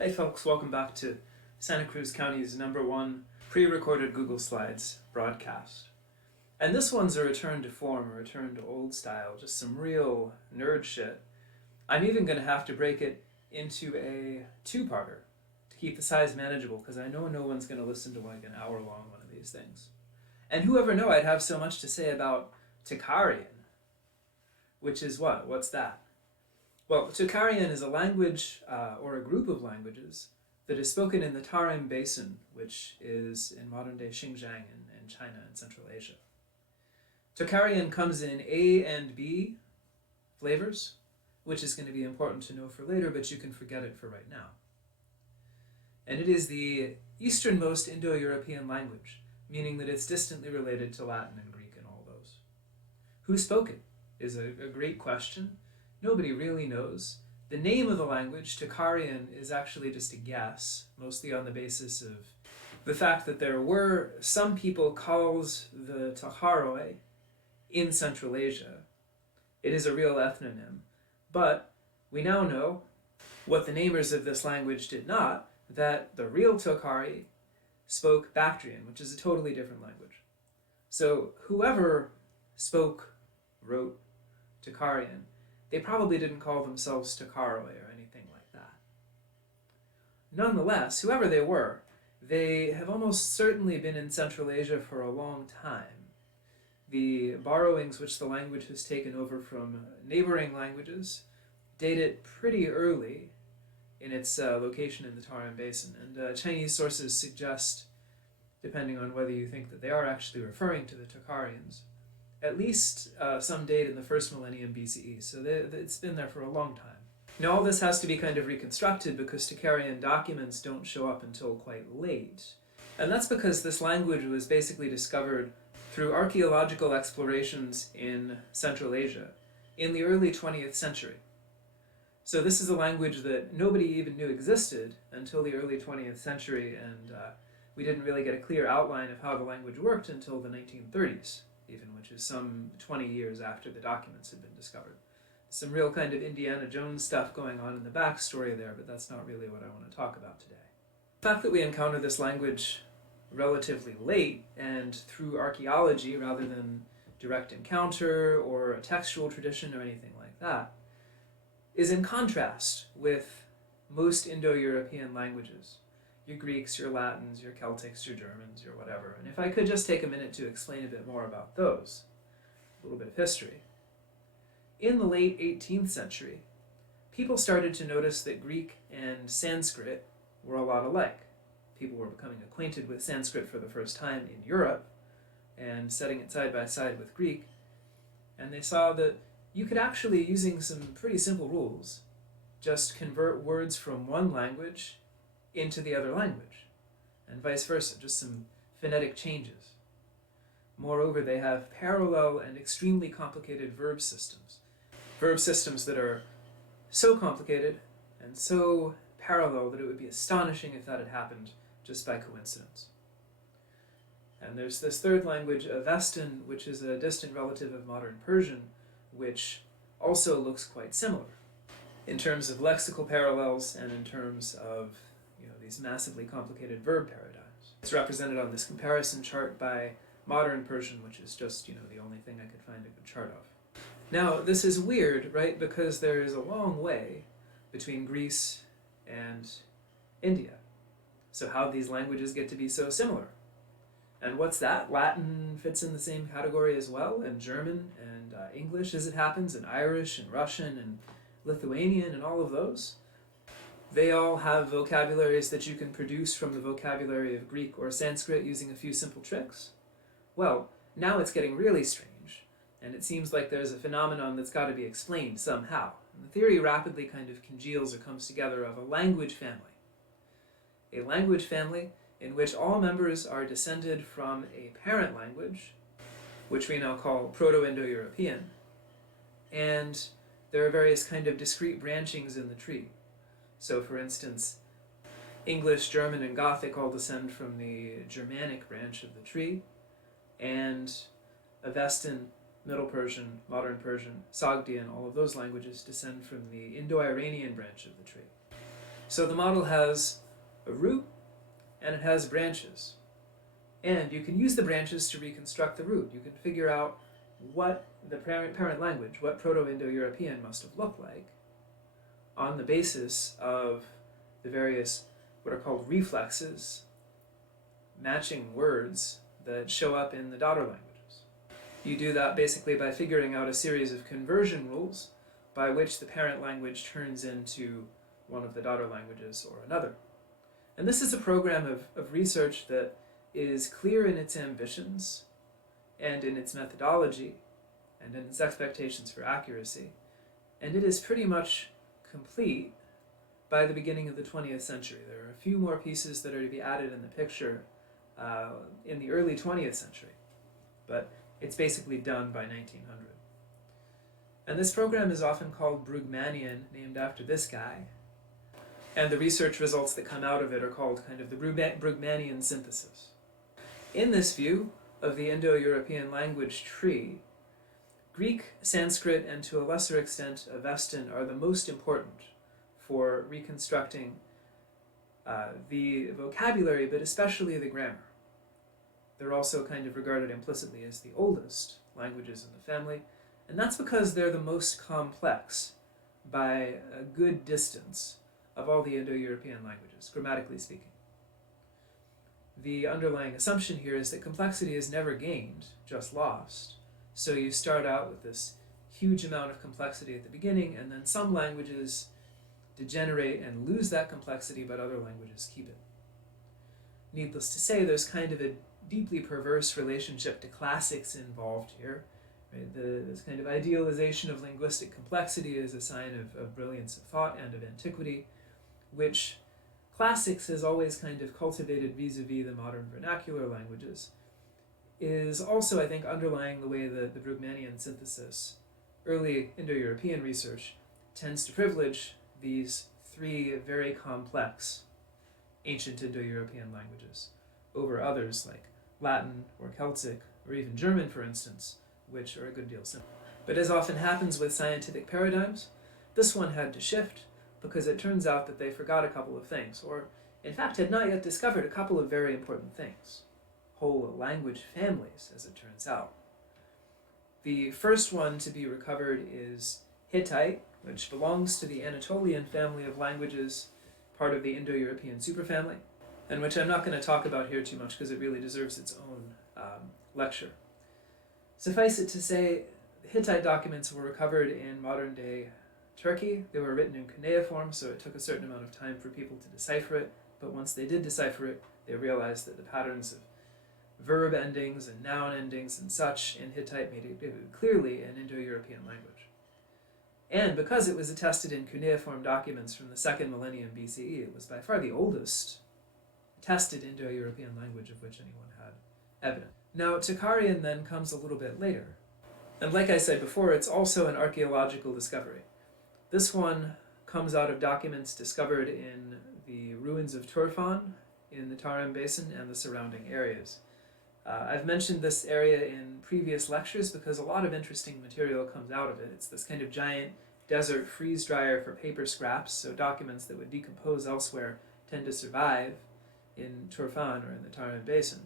Hey folks, welcome back to Santa Cruz County's #1 pre-recorded Google Slides broadcast. And this one's a return to form, a return to old style, just some real nerd shit. I'm even going to have to break it into a two-parter to keep the size manageable, because I know no one's going to listen to like an hour-long one of these things. And whoever knew I'd have so much to say about Tocharian, which is what? What's that? Well, Tocharian is a language, or a group of languages, that is spoken in the Tarim Basin, which is in modern-day Xinjiang in China and Central Asia. Tocharian comes in A and B flavors, which is going to be important to know for later, but you can forget it for right now. And it is the easternmost Indo-European language, meaning that it's distantly related to Latin and Greek and all those. Who spoke it is a great question. Nobody really knows. The name of the language, Tocharian, is actually just a guess, mostly on the basis of the fact that there were some people called the Tochariwho in Central Asia. It is a real ethnonym, but we now know what the namers of this language did not, that the real Tochari spoke Bactrian, which is a totally different language. So whoever wrote Tocharian, they probably didn't call themselves Tochariwho or anything like that. Nonetheless, whoever they were, they have almost certainly been in Central Asia for a long time. The borrowings which the language has taken over from neighboring languages date it pretty early in its location in the Tarim Basin, and Chinese sources suggest, depending on whether you think that they are actually referring to the Tocharians, at least some date in the 1st millennium BCE, so it's been there for a long time. Now all this has to be kind of reconstructed because Tocharian documents don't show up until quite late. And that's because this language was basically discovered through archaeological explorations in Central Asia in the early 20th century. So this is a language that nobody even knew existed until the early 20th century, and we didn't really get a clear outline of how the language worked until the 1930s. Even, which is some 20 years after the documents had been discovered. Some real kind of Indiana Jones stuff going on in the backstory there, but that's not really what I want to talk about today. The fact that we encounter this language relatively late and through archaeology rather than direct encounter or a textual tradition or anything like that is in contrast with most Indo-European languages. Your Greeks, your Latins, your Celtics, your Germans, your whatever. And if I could just take a minute to explain a bit more about those, a little bit of history. In the late 18th century, people started to notice that Greek and Sanskrit were a lot alike. People were becoming acquainted with Sanskrit for the first time in Europe and setting it side by side with Greek, and they saw that you could actually, using some pretty simple rules, just convert words from one language into the other language, and vice versa, just some phonetic changes. Moreover, they have parallel and extremely complicated verb systems that are so complicated and so parallel that it would be astonishing if that had happened just by coincidence. And there's this third language, Avestan, which is a distant relative of modern Persian, which also looks quite similar in terms of lexical parallels and in terms of these massively complicated verb paradigms. It's represented on this comparison chart by modern Persian, which is just, the only thing I could find a good chart of. Now, this is weird, right? Because there is a long way between Greece and India. So how these languages get to be so similar? And what's that? Latin fits in the same category as well, and German and English as it happens, and Irish and Russian and Lithuanian and all of those. They all have vocabularies that you can produce from the vocabulary of Greek or Sanskrit using a few simple tricks. Well, now it's getting really strange, and it seems like there's a phenomenon that's got to be explained somehow. And the theory rapidly kind of congeals or comes together of a language family. A language family in which all members are descended from a parent language, which we now call Proto-Indo-European, and there are various kind of discrete branchings in the tree. So, for instance, English, German, and Gothic all descend from the Germanic branch of the tree, and Avestan, Middle Persian, Modern Persian, Sogdian, all of those languages descend from the Indo-Iranian branch of the tree. So the model has a root and it has branches. And you can use the branches to reconstruct the root. You can figure out what the parent language, what Proto-Indo-European must have looked like on the basis of the various what are called reflexes, matching words that show up in the daughter languages. You do that basically by figuring out a series of conversion rules by which the parent language turns into one of the daughter languages or another. And this is a program of research that is clear in its ambitions and in its methodology and in its expectations for accuracy. And it is pretty much complete by the beginning of the 20th century. There are a few more pieces that are to be added in the picture in the early 20th century, but it's basically done by 1900. And this program is often called Brugmanian, named after this guy. And the research results that come out of it are called kind of the Brugmanian synthesis. In this view of the Indo-European language tree, Greek, Sanskrit, and to a lesser extent Avestan are the most important for reconstructing the vocabulary, but especially the grammar. They're also kind of regarded implicitly as the oldest languages in the family, and that's because they're the most complex by a good distance of all the Indo-European languages, grammatically speaking. The underlying assumption here is that complexity is never gained, just lost. So you start out with this huge amount of complexity at the beginning, and then some languages degenerate and lose that complexity, but other languages keep it. Needless to say, there's kind of a deeply perverse relationship to classics involved here. Right? This kind of idealization of linguistic complexity is a sign of brilliance of thought and of antiquity, which classics has always kind of cultivated vis-a-vis the modern vernacular languages, is also, I think, underlying the way that the Brugmanian synthesis, early Indo-European research, tends to privilege these three very complex ancient Indo-European languages over others like Latin or Celtic or even German, for instance, which are a good deal simpler. But as often happens with scientific paradigms, this one had to shift because it turns out that they forgot a couple of things, or in fact had not yet discovered a couple of very important things. Whole language families, as it turns out. The first one to be recovered is Hittite, which belongs to the Anatolian family of languages, part of the Indo-European superfamily, and which I'm not going to talk about here too much because it really deserves its own lecture. Suffice it to say, the Hittite documents were recovered in modern-day Turkey. They were written in cuneiform, so it took a certain amount of time for people to decipher it, but once they did decipher it, they realized that the patterns of verb endings and noun endings and such in Hittite made it clearly an Indo-European language. And because it was attested in cuneiform documents from the 2nd millennium BCE, it was by far the oldest attested Indo-European language of which anyone had evidence. Now, Tocharian then comes a little bit later. And like I said before, it's also an archaeological discovery. This one comes out of documents discovered in the ruins of Turfan in the Tarim Basin and the surrounding areas. I've mentioned this area in previous lectures because a lot of interesting material comes out of it. It's this kind of giant desert freeze dryer for paper scraps, so documents that would decompose elsewhere tend to survive in Turfan or in the Tarim Basin.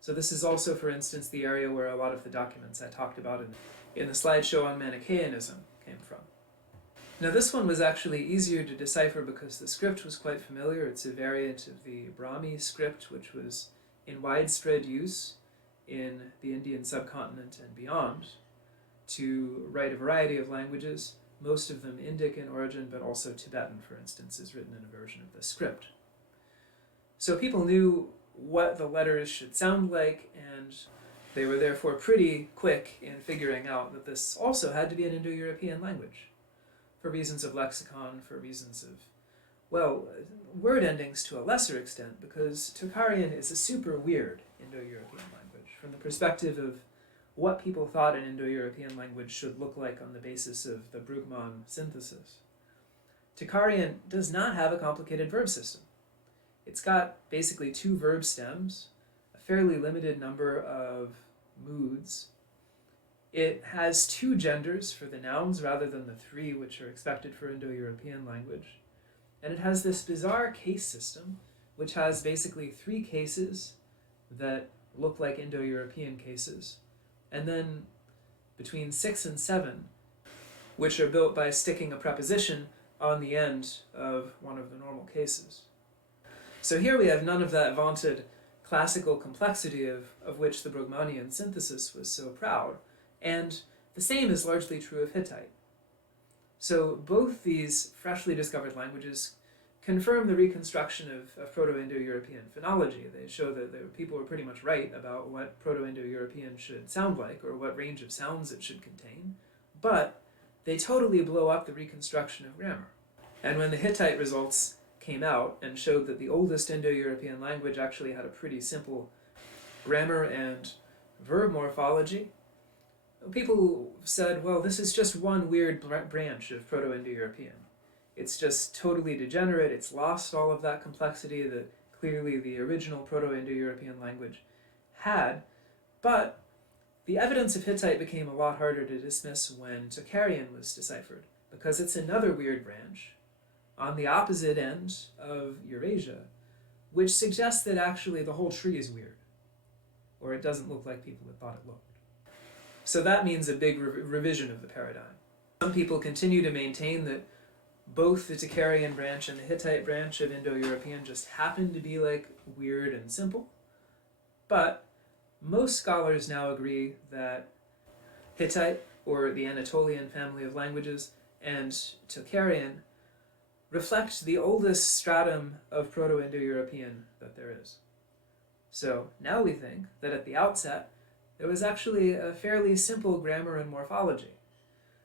So this is also, for instance, the area where a lot of the documents I talked about in the slideshow on Manichaeanism came from. Now this one was actually easier to decipher because the script was quite familiar. It's a variant of the Brahmi script, which was in widespread use in the Indian subcontinent and beyond to write a variety of languages, most of them Indic in origin, but also Tibetan, for instance, is written in a version of the script. So people knew what the letters should sound like, and they were therefore pretty quick in figuring out that this also had to be an Indo-European language, for reasons of lexicon, for reasons of, well, word endings to a lesser extent, because Tocharian is a super weird Indo-European language from the perspective of what people thought an Indo-European language should look like on the basis of the Brugmann synthesis. Tocharian does not have a complicated verb system. It's got basically 2 verb stems, a fairly limited number of moods. It has 2 genders for the nouns rather than the 3 which are expected for Indo-European language. And it has this bizarre case system, which has basically 3 cases that look like Indo-European cases, and then between 6 and 7, which are built by sticking a preposition on the end of one of the normal cases. So here we have none of that vaunted classical complexity of which the Brugmannian synthesis was so proud, and the same is largely true of Hittite. So both these freshly discovered languages confirm the reconstruction of Proto-Indo-European phonology. They show that the people were pretty much right about what Proto-Indo-European should sound like, or what range of sounds it should contain, but they totally blow up the reconstruction of grammar. And when the Hittite results came out and showed that the oldest Indo-European language actually had a pretty simple grammar and verb morphology, people said, well, this is just one weird branch of Proto-Indo-European. It's just totally degenerate, it's lost all of that complexity that clearly the original Proto-Indo-European language had, but the evidence of Hittite became a lot harder to dismiss when Tocharian was deciphered, because it's another weird branch on the opposite end of Eurasia, which suggests that actually the whole tree is weird, or it doesn't look like people had thought it looked. So that means a big revision of the paradigm. Some people continue to maintain that both the Tocharian branch and the Hittite branch of Indo-European just happen to be like weird and simple, but most scholars now agree that Hittite, or the Anatolian family of languages, and Tocharian reflect the oldest stratum of Proto-Indo-European that there is. So now we think that at the outset, there was actually a fairly simple grammar and morphology.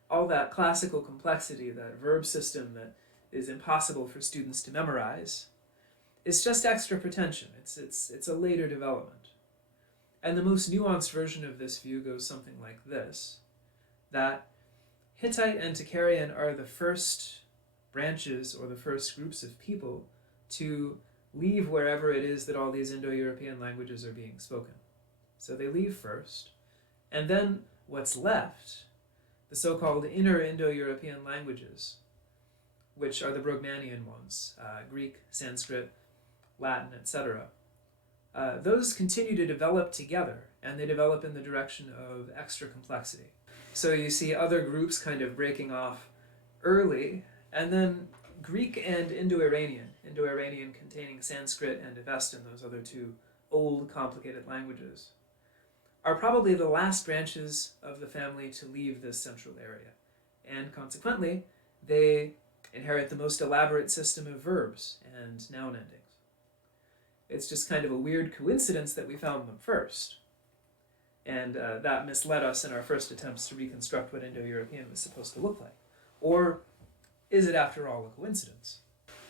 All that classical complexity, that verb system that is impossible for students to memorize, is just extra pretension. It's a later development. And the most nuanced version of this view goes something like this, that Hittite and Tocharian are the first branches or the first groups of people to leave wherever it is that all these Indo-European languages are being spoken. So they leave first, and then what's left, the so-called inner Indo-European languages, which are the Brugmannian ones, Greek, Sanskrit, Latin, etc., those continue to develop together, and they develop in the direction of extra complexity. So you see other groups kind of breaking off early, and then Greek and Indo-Iranian containing Sanskrit and Avestan, those other 2 old, complicated languages, are probably the last branches of the family to leave this central area, and consequently, they inherit the most elaborate system of verbs and noun endings. It's just kind of a weird coincidence that we found them first, and that misled us in our first attempts to reconstruct what Indo-European was supposed to look like. Or is it, after all, a coincidence?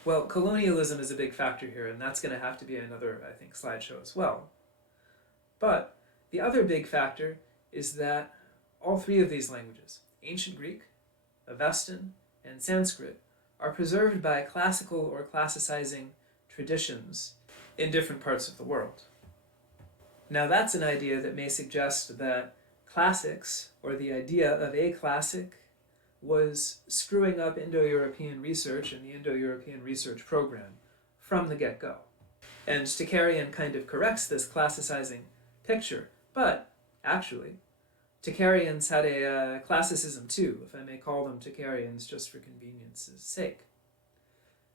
Well, colonialism is a big factor here, and that's going to have to be another, I think, slideshow as well. But the other big factor is that all 3 of these languages, Ancient Greek, Avestan, and Sanskrit, are preserved by classical or classicizing traditions in different parts of the world. Now that's an idea that may suggest that classics, or the idea of a classic, was screwing up Indo-European research and the Indo-European research program from the get-go. And Tocharian kind of corrects this classicizing picture, but actually, Tocharians had a classicism too, if I may call them Tocharians just for convenience's sake.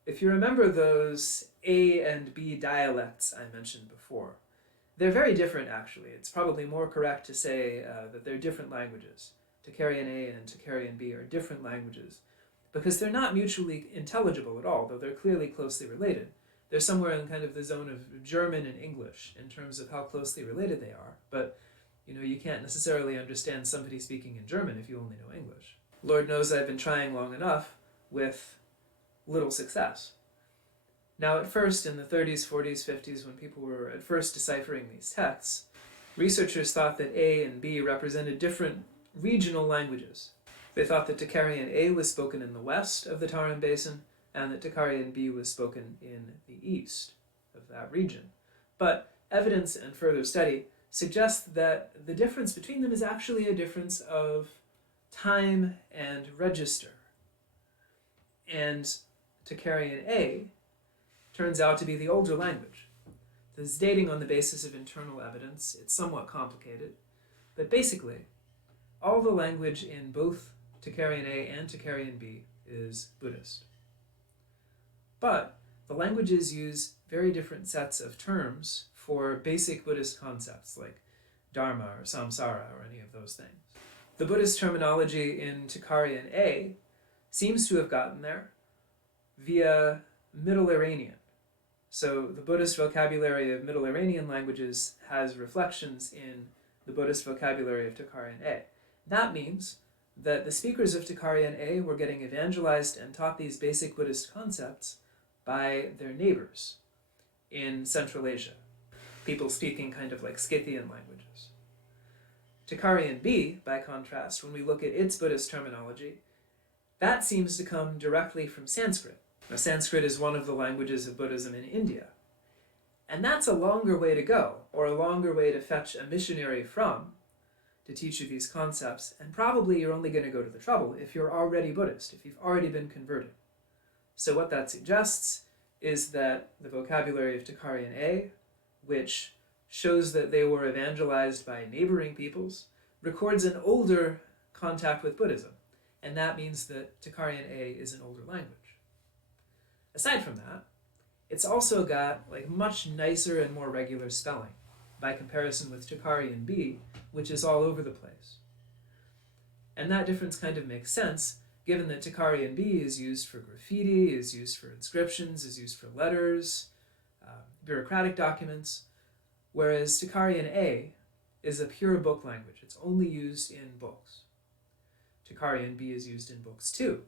If you remember those A and B dialects I mentioned before, they're very different actually. It's probably more correct to say that they're different languages. Tocharian A and Tocharian B are different languages because they're not mutually intelligible at all, though they're clearly closely related. They're somewhere in kind of the zone of German and English in terms of how closely related they are, but you can't necessarily understand somebody speaking in German if you only know English. Lord knows I've been trying long enough with little success. Now at first, in the 30s, 40s, 50s, when people were at first deciphering these texts, researchers thought that A and B represented different regional languages. They thought that Tocharian A was spoken in the west of the Tarim Basin, and that Tocharian B was spoken in the east of that region. But evidence and further study suggests that the difference between them is actually a difference of time and register. And Tocharian A turns out to be the older language. This is dating on the basis of internal evidence. It's somewhat complicated, but basically, all the language in both Tocharian A and Tocharian B is Buddhist. But the languages use very different sets of terms for basic Buddhist concepts like Dharma or Samsara or any of those things. The Buddhist terminology in Tocharian A seems to have gotten there via Middle Iranian. So the Buddhist vocabulary of Middle Iranian languages has reflections in the Buddhist vocabulary of Tocharian A. That means that the speakers of Tocharian A were getting evangelized and taught these basic Buddhist concepts by their neighbors in Central Asia, people speaking kind of like Scythian languages. Tocharian B, by contrast, when we look at its Buddhist terminology, that seems to come directly from Sanskrit. Now, Sanskrit is one of the languages of Buddhism in India. And that's a longer way to go, or a longer way to fetch a missionary from to teach you these concepts, and probably you're only going to go to the trouble if you're already Buddhist, if you've already been converted. So what that suggests is that the vocabulary of Tocharian A, which shows that they were evangelized by neighboring peoples, records an older contact with Buddhism, and that means that Tocharian A is an older language. Aside from that, it's also got like much nicer and more regular spelling by comparison with Tocharian B, which is all over the place. And that difference kind of makes sense, given that Tocharian B is used for graffiti, is used for inscriptions, is used for letters, bureaucratic documents, whereas Tocharian A is a pure book language. It's only used in books. Tocharian B is used in books too,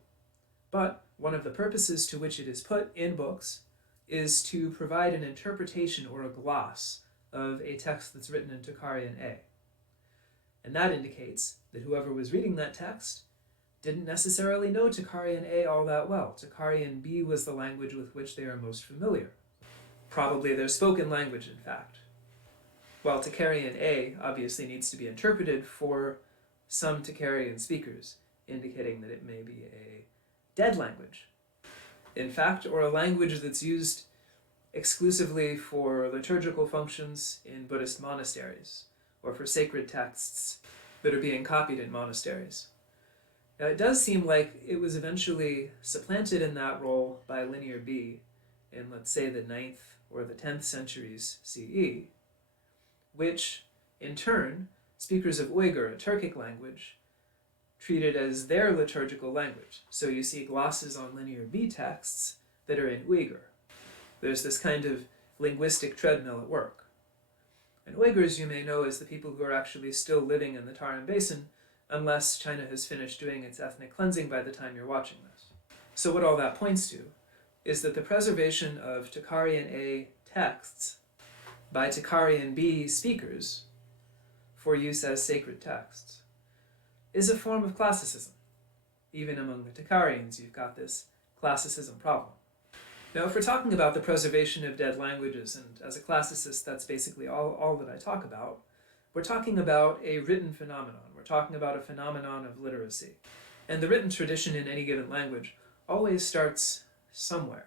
but one of the purposes to which it is put in books is to provide an interpretation or a gloss of a text that's written in Tocharian A. And that indicates that whoever was reading that text didn't necessarily know Tocharian A all that well. Tocharian B was the language with which they are most familiar. Probably their spoken language, in fact. While Tocharian A obviously needs to be interpreted for some Tocharian speakers, indicating that it may be a dead language, in fact, or a language that's used exclusively for liturgical functions in Buddhist monasteries, or for sacred texts that are being copied in monasteries. Now, it does seem like it was eventually supplanted in that role by Linear B in, let's say, the 9th or the 10th centuries CE, which, in turn, speakers of Uyghur, a Turkic language, treated as their liturgical language. So you see glosses on Linear B texts that are in Uyghur. There's this kind of linguistic treadmill at work. And Uyghurs, you may know, as the people who are actually still living in the Tarim Basin, unless China has finished doing its ethnic cleansing by the time you're watching this. So what all that points to is that the preservation of Tocharian A texts by Tocharian B speakers for use as sacred texts is a form of classicism. Even among the Tocharians, you've got this classicism problem. Now, if we're talking about the preservation of dead languages, and as a classicist, that's basically all that I talk about, we're talking about a written phenomenon. We're talking about a phenomenon of literacy. And the written tradition in any given language always starts somewhere,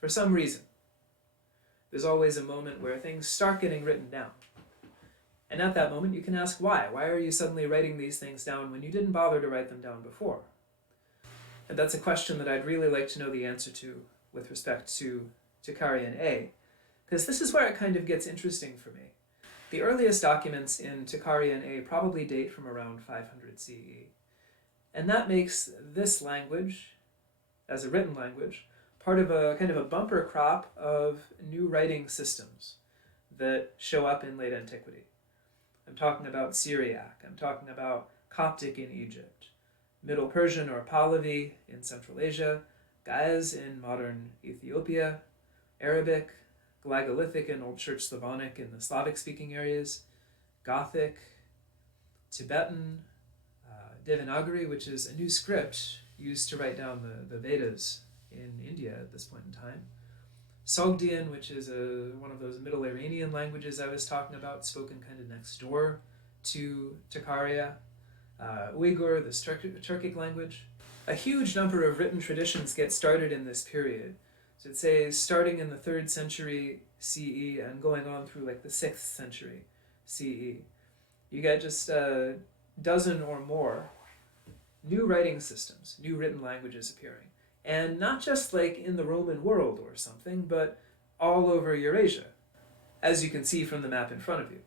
for some reason. There's always a moment where things start getting written down. And at that moment, you can ask why. Why are you suddenly writing these things down when you didn't bother to write them down before? And that's a question that I'd really like to know the answer to with respect to Tocharian A, because this is where it kind of gets interesting for me. The earliest documents in Tocharian A probably date from around 500 CE. And that makes this language, as a written language, part of a kind of a bumper crop of new writing systems that show up in late antiquity. I'm talking about Syriac, I'm talking about Coptic in Egypt, Middle Persian or Pahlavi in Central Asia, Ge'ez in modern Ethiopia, Arabic, Glagolithic and Old Church Slavonic in the Slavic-speaking areas, Gothic, Tibetan, Devanagari, which is a new script used to write down the Vedas in India at this point in time, Sogdian, which is one of those Middle Iranian languages I was talking about, spoken kind of next door to Tocharia, Uyghur, this Turkic language. A huge number of written traditions get started in this period. So it says starting in the 3rd century CE and going on through like the 6th century CE. You get just a dozen or more new writing systems, new written languages appearing. And not just like in the Roman world or something, but all over Eurasia, as you can see from the map in front of you.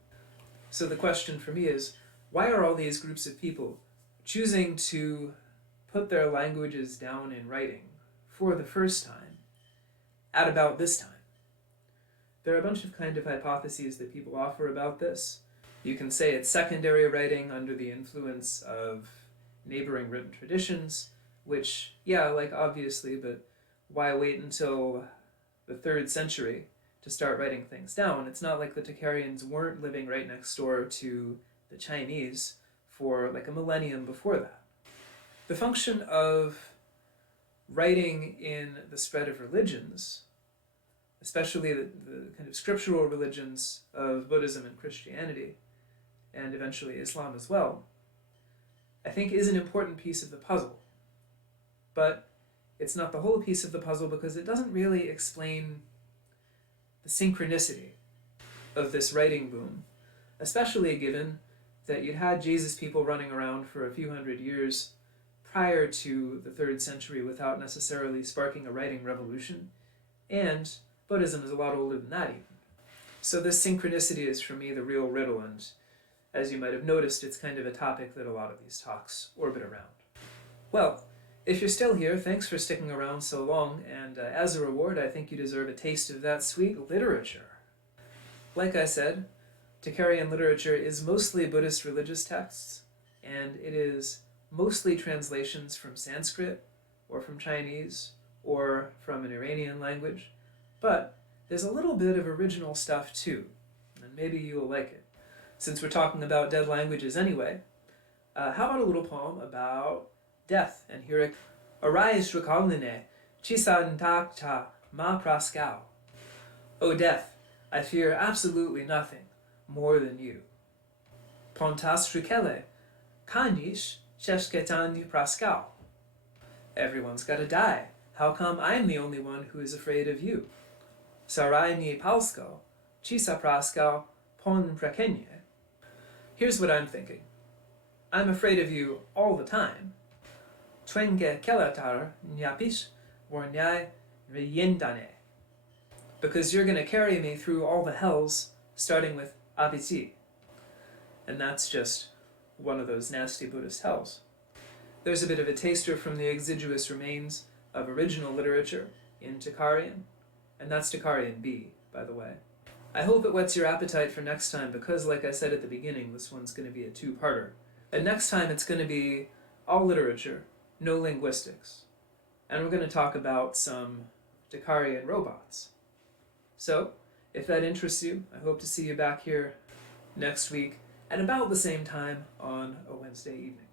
So the question for me is, why are all these groups of people choosing to put their languages down in writing for the first time at about this time? There are a bunch of kind of hypotheses that people offer about this. You can say it's secondary writing under the influence of neighboring written traditions, which, yeah, like obviously, but why wait until the 3rd century to start writing things down? It's not like the Tocharians weren't living right next door to the Chinese for like a millennium before that. The function of writing in the spread of religions, especially the kind of scriptural religions of Buddhism and Christianity, and eventually Islam as well, I think is an important piece of the puzzle. But it's not the whole piece of the puzzle because it doesn't really explain the synchronicity of this writing boom, especially given that you'd had Jesus people running around for a few hundred years prior to the 3rd century without necessarily sparking a writing revolution, and Buddhism is a lot older than that even. So this synchronicity is for me the real riddle, and as you might have noticed, it's kind of a topic that a lot of these talks orbit around. Well, if you're still here, thanks for sticking around so long, and as a reward, I think you deserve a taste of that sweet literature. Like I said, Tocharian literature is mostly Buddhist religious texts, and it is mostly translations from Sanskrit, or from Chinese, or from an Iranian language, but there's a little bit of original stuff too, and maybe you will like it. Since we're talking about dead languages anyway, how about a little poem about death? And here it arise Shrikalnine, Chisan Takcha Ma Praskau. O death, I fear absolutely nothing more than you. Pontas Shrikele, Kanish Sheshketani Praskau. Everyone's gotta die. How come I'm the only one who is afraid of you? Sarai ni Palsko, Chisa Praskau, Pon Prakenye. Here's what I'm thinking. I'm afraid of you all the time. Twenge Kelatar Nyapish Warnyai Ryendane. Because you're gonna carry me through all the hells, starting with Abiti. And that's just one of those nasty Buddhist hells. There's a bit of a taster from the exiguous remains of original literature in Tocharian, and that's Tocharian B, by the way. I hope it whets your appetite for next time because, like I said at the beginning, this one's going to be a two-parter. And next time it's going to be all literature, no linguistics. And we're going to talk about some Tocharian robots. So, if that interests you, I hope to see you back here next week at about the same time on a Wednesday evening.